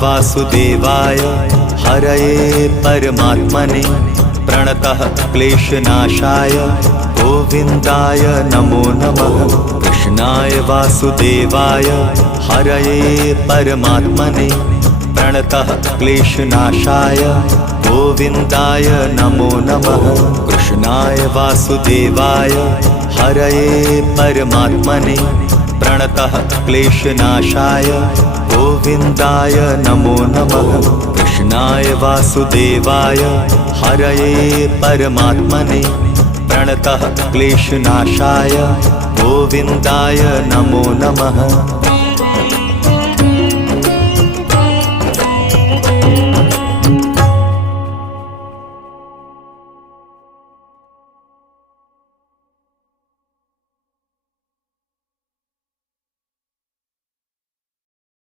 वासुदेवाय हरये परमात्मने प्रणतः क्लेशनाशाय गोविन्दाय नमो नमः। कृष्णाय वासुदेवाय हरये परमात्मने प्रणतः क्लेशनाशाय गोविन्दाय नमो नमः। कृष्णाय वासुदेवाय हरये परमात्मने प्रणतः क्लेशनाशाय गोविन्दाय नमो नमः। कृष्णाय वासुदेवाय हरये परमात्मने प्रणतः क्लेशनाशाय गोविन्दाय नमो नमः।